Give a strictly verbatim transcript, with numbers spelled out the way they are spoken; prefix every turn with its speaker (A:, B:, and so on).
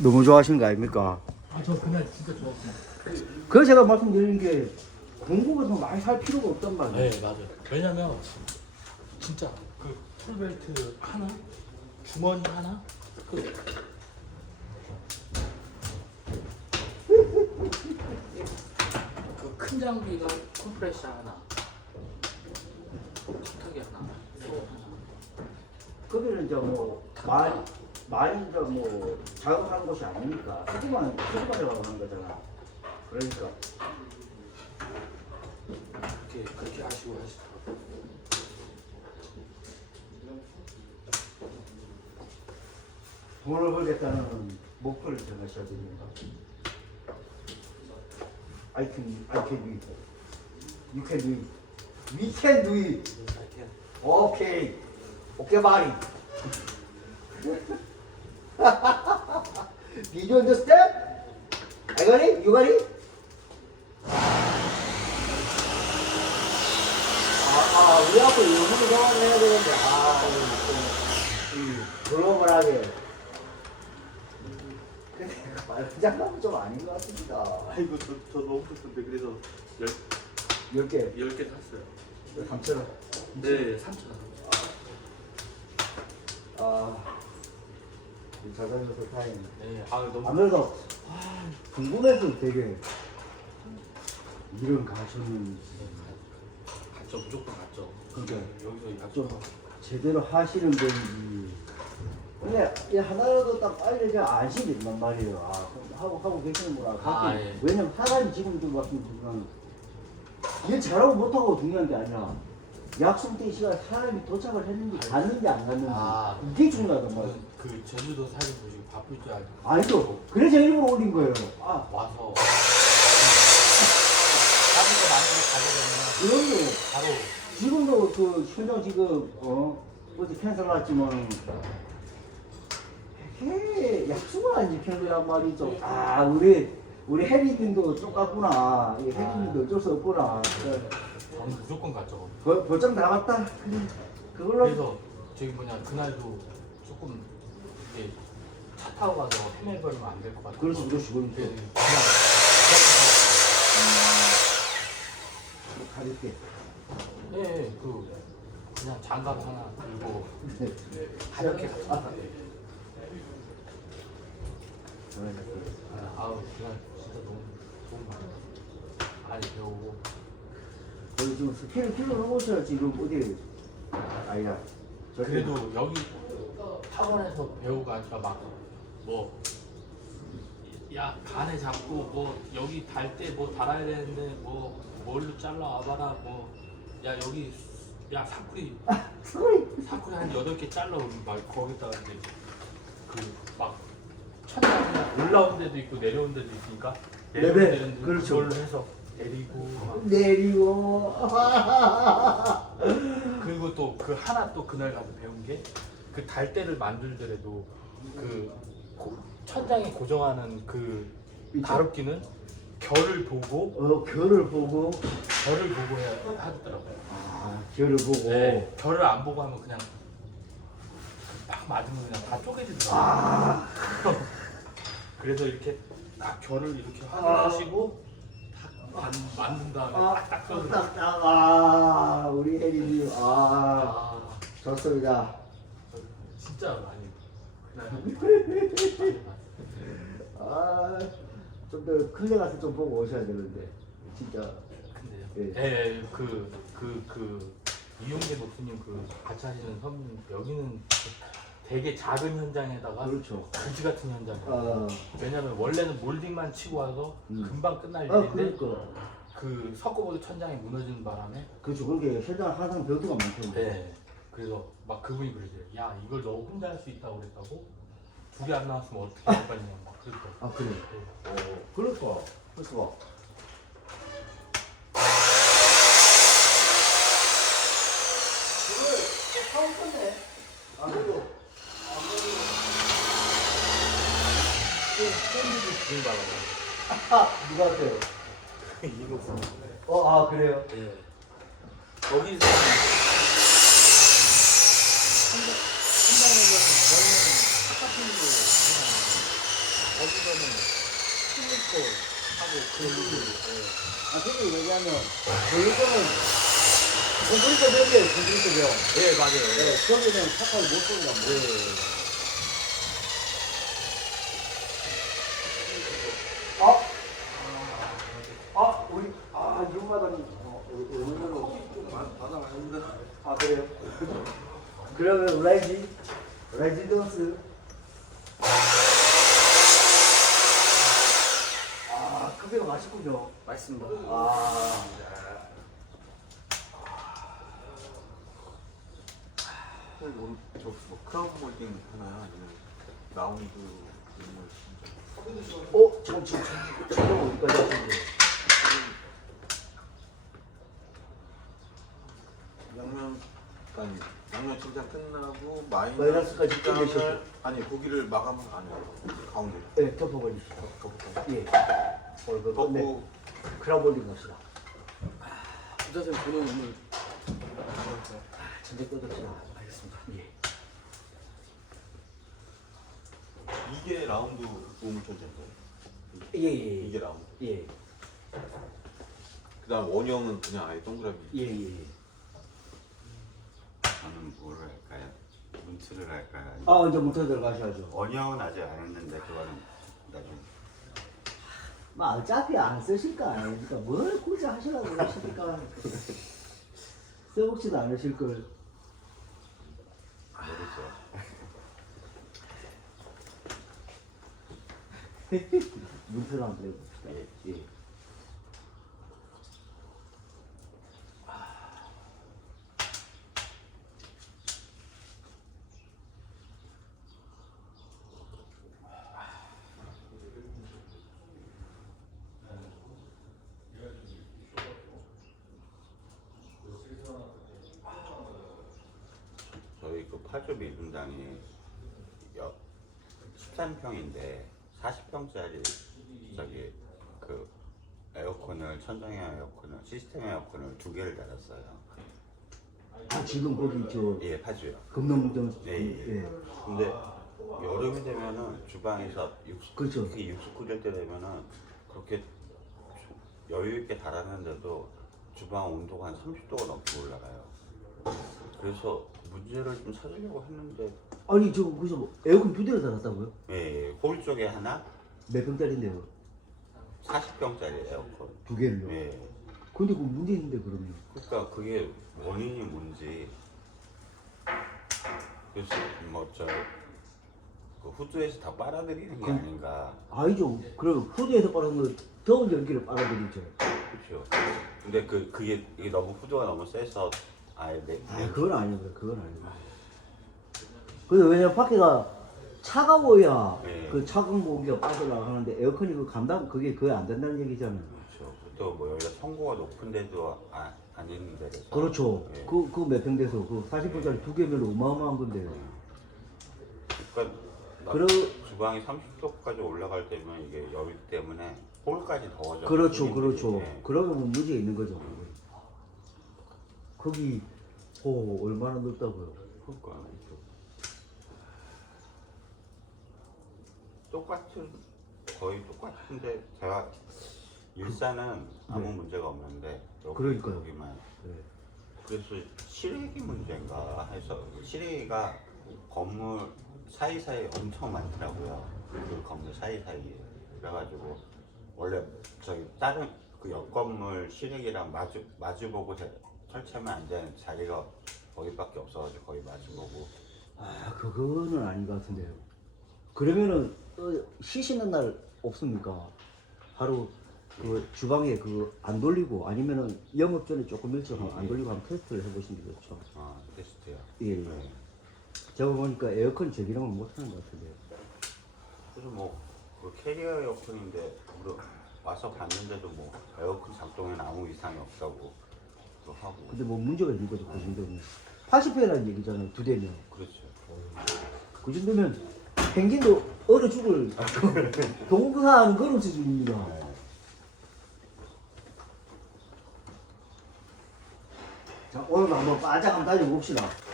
A: 너무 좋아하시는 거 아닙니까?
B: 아, 저 그날 진짜 좋았어요.
A: 그래서 제가 말씀드리는 게 공부에서 많이 살 필요가 없단 말이에요.
B: 네, 맞아요. 왜냐면 진짜 그 툴벨트 하나, 주머니 하나, 그 그 큰 장비가 컴프레셔 하나, 컴퓨터기 하나, 소 하나.
A: 거기는 이제 뭐 많이 많이 이제 뭐 작업하는 곳이 아니니까 수고만 수고만 작업하는 거잖아. 그러니까
B: 그렇게 그렇게 하시고 하시더라고요.
A: 돈을 벌겠다는 목표를 정하셔야 됩니다. I can, I can do it. You can do it. We can do it. Okay. Okay, buddy. Did you understand? I got it? You got it? 아, 아, 우리 앞으로 영어도 경험을 해야 되는데, 아, 좀, 이, 글로벌하게. 근데, 그 장난은 좀 아닌 것 같습니다.
B: 아이고 저, 저 너무 좋던데 그래서 열,
A: 열 개,
B: 열 개 샀어요.
A: 삼천 원.
B: 네, 삼천 원.
A: 아, 잘 다녀서 다행이네.
B: 네, 아 너무
A: 아무래도 궁금해서 되게 이런 가수는
B: 갔죠. 무조건 갔죠.
A: 그러니까
B: 여기서
A: 좀
B: 약속
A: 제대로 하시는 분이 근데 이 하나라도 딱 빨리 그냥 안심이 된단 말이에요. 아, 하고 하고 계시는구나.
B: 아,
A: 가끔
B: 예.
A: 왜냐면 사람이 지금도 말씀드리면 일 잘하고 못하고 중요한 게 아니라 약속 때 시간 사람이 도착을 했는지 갔는지 안 갔는지
B: 아.
A: 이게 중요하단 말이에요.
B: 그, 그 제주도 사진 보시고 바쁠 줄 알고
A: 아니죠. 그래서 일부러 올린 거예요. 아,
B: 와서 사진도 많이 가게 되면
A: 이런도
B: 바로
A: 지금도 그 현장 지금 어 어제 캔슬 났지만 해 약속을 안 지킨 거란 말이죠. 아 우리 우리 해리님도 똑같구나. 이 해리님도 어쩔 수 없구나.
B: 저는 무조건 갔죠.
A: 벌, 벌점 나갔다. 그래 그걸로
B: 그래서 저기 뭐냐 그날도 조금 이제 차 타고 가서 헤매버리면 안 될 것 같아요.
A: 그렇지 그렇지 그렇지.
B: 그냥
A: 가볍게.
B: 예, 예, 그 그냥 장갑 하나 들고 가볍게 갔죠. 아, 아우 그날 진짜 너무 너무 많이 많이 배우고
A: 여기 지금 스킬을 키로 넘으셔야 지금 어디 아니야. 저기
B: 그래도 여기 학원에서 배우가 아니라 막 뭐 야 간에 잡고 뭐 여기 달 때 뭐 달아야 되는데 뭐 뭘로 잘라 와봐라 뭐 야 여기 야 사쿠리
A: 소리.
B: 사쿠리 한 여덟 개 잘라 오면 막 거기다가 이제 그막 천장에 올라온 데도 있고 내려온 데도 있으니까 내려온
A: 레벨,
B: 데는
A: 그렇죠.
B: 그걸로 해서 내리고 막
A: 내리고.
B: 그리고 또 그 하나 또 그날 가서 배운 게 그 달대를 만들더라도 그 고, 천장에 고정하는 그
A: 있죠?
B: 다루기는 결을 보고
A: 어 별을 보고.
B: 결을 보고 해야 하더라고요.
A: 아 별을 보고.
B: 네, 결을 안 보고 하면 그냥 막 맞으면 그냥 다 쪼개지더라고요.
A: 아.
B: 그래서 이렇게 딱 결을 이렇게
A: 아.
B: 확인하시고 딱 만- 만든 다음에
A: 아,
B: 딱딱 써서
A: 딱, 딱, 아, 우리 혜리님, 아,
B: 아,
A: 좋습니다.
B: 진짜 많이 그날 많이 봤어요.
A: 아, 좀 더 클레 가서 좀 보고 오셔야 되는데, 진짜.
B: 근데요.
A: 예.
B: 예, 그, 그, 그, 이용재 목수님 그 같이 하시는 선배님, 여기는 되게 작은 현장에다가
A: 그렇죠.
B: 그지 같은 현장.
A: 아,
B: 왜냐면 원래는 몰딩만 치고 와서
A: 음.
B: 금방 끝날
A: 아,
B: 일인데
A: 그러니까.
B: 그 석고보드 천장이 무너지는 바람에
A: 그렇죠. 그렇게 현장 항상 변수가 많거든요.
B: 네. 그래서 막 그분이 그러세요. 야, 이걸 너 혼자 할 수 있다고 그랬다고? 두 개 안 나왔으면 어떻게 할 거냐. 막 그랬죠.
A: 아, 그래.
B: 네.
A: 어, 그럴까. 그럴까. 그걸 처음 건데. 아, 그래도.
B: 지금 봐봐요.
A: 아, 누가 하세요?
B: 이 목수님.
A: 어, 아, 그래요?
B: 예. 거기서 현장에서는 저희는 아파트로 거기서는 스니커 하고 그리고
A: 아, 솔직히 얘기하면, 저희서는 콘크리트 벽이에요, 콘크리트 벽.
B: 예 맞아요.
A: 네, 거기는 착하게 못 쏘는단 말이에요.
B: 네.
A: 아! 아, 우리, 아, 윤마다님, 어, 오늘로 받아왔는데. 아, 그래요? 그러면 레지, 레지던스. 아, 커피가 맛있군요.
C: 맛있습니다.
A: 아,
D: 뭐, 저뭐 크라운 몰딩 하나요? 아니면 라운드 이런 진짜
A: 어, 지금 지금 지금 어디까지 하셨는데?
D: 양면 아니 양면 침장 끝나고 마이너스
A: 마이너스까지
D: 침장을
A: 끝내셨죠?
D: 아니 고기를 마감 아니요 가운데
A: 네, 덮어버리시죠.
D: 덮고
A: 예. 오늘 그 끝내
D: 덮고
A: 크라볼링 합시다.
C: 부자쌤 저는 오늘
A: 아, 전제 꺼둡시다. 알겠습니다. 예.
D: 이게 라운드 우물천장인가요?
A: 예, 예, 예.
D: 이게 라운드.
A: 예,
D: 그다음 원형은 그냥 아예 동그라미.
A: 예, 예.
E: 저는 뭐를 할까요? 문틀을 할까요? 아니면-
A: 아, 이제 부터 들어가셔야죠.
E: 원형은 아직 안 했는데 그거는 나중에.
A: 뭐 어차피 안 쓰실 거 아닙니까? 뭘 굳이 하시라고 그러십니까? 써먹지도 않으실 걸.
E: 모르죠.
A: 문틀 한번 해봅시다. 예. 예.
E: 저희 그 파주 미분당이 십삼 평인데 사십 평짜리 저기 그 에어컨을 천정형 에어컨을 시스템 에어컨을 두 개를 달았어요.
A: 아, 지금 거기 저
E: 예, 파주요.
A: 금남정.
E: 예, 예.
A: 예.
E: 근데 여름이 되면은 주방에서 육수,
A: 그렇죠.
E: 특히 육수 끓일 때 되면은 그렇게 여유 있게 달았는데도 주방 온도가 한 삼십 도가 넘게 올라가요. 그래서 문제를 좀 찾으려고 했는데
A: 아니 저 그래서 뭐 에어컨 두 대를 달았다고요?
E: 예, 홀 쪽에 하나
A: 몇 평짜리인데요?
E: 사십 평짜리 에어컨.
A: 두 개를요?
E: 예.
A: 근데 그 문제 있는데 그러면.
E: 그러니까 그게 원인이 뭔지 그래서 뭐저 그 후드에서 다 빨아들이는 게
A: 그-
E: 아닌가.
A: 아니죠. 그럼 후드에서 빨아는 거 더운 전기를 빨아들이죠.
E: 그렇죠. 근데 그 그게 이게 너무 후드가 너무 세서 아예 내.
A: 아, 그건 아니에요. 그건 아니에요. 근데 왜냐면 밖에가 차가워야
E: 네.
A: 그 차가운 공기가 빠져나가는데 에어컨이 그 감당 그게 거의 안 된다는 얘기잖아요.
E: 그렇죠. 또 뭐 여기가 청구가 높은데도 아, 아닌 데라서.
A: 그렇죠.
E: 예.
A: 그 그 몇 평 돼서 그 사십 평짜리 두 개면 어마어마한 건데요.
E: 그러니까 나
A: 그러-
E: 주방이 삼십 도까지 올라갈 때면 이게 여기 때문에 홀까지 더워져.
A: 그렇죠, 그렇죠.
E: 예.
A: 그러면 뭐 문제 있는 거죠. 거기 오 얼마나 넓다고요?
E: 그러니까 똑같은 거의 똑같은데 제가 일산은 아무
A: 네.
E: 문제가 없는데 여기,
A: 그러니까요.
E: 여기만
A: 네.
E: 그래서 실외기 문제인가 해서 실외기가 건물 사이사이 엄청 많더라고요. 그 건물 사이사이에 그래가지고 원래 저기 다른 그 옆 건물 실외기랑 마주 마주보고 대- 설치하면 안 되는 자리가 거기밖에 없어가지고 거기 마주보고.
A: 아 그거는 아닌 것 같은데요. 그러면은 어, 쉬시는 날 없습니까? 하루 그 주방에 그 안 돌리고 아니면은 영업 전에 조금 일찍 한- 안 돌리고 한번 테스트를 해보시는 게 좋죠.
E: 아 테스트요.
A: 예, 예.
E: 네.
A: 제가 보니까 에어컨 제기랑은 못하는 것 같은데요.
E: 그래서 뭐그 캐리어 에어컨인데 우리 와서 봤는데도 뭐 에어컨 작동에는 아무 이상이 없다고 또 하고.
A: 근데 뭐 문제가 있는 거죠, 그 정도면. 팔십 회라는 얘기잖아요, 두 대면.
E: 그렇죠.
A: 그 정도면 펭귄도 얼어 죽을 동사하는 그런 수준입니다. 자, 오늘 한번 바짝 한번 다녀봅시다.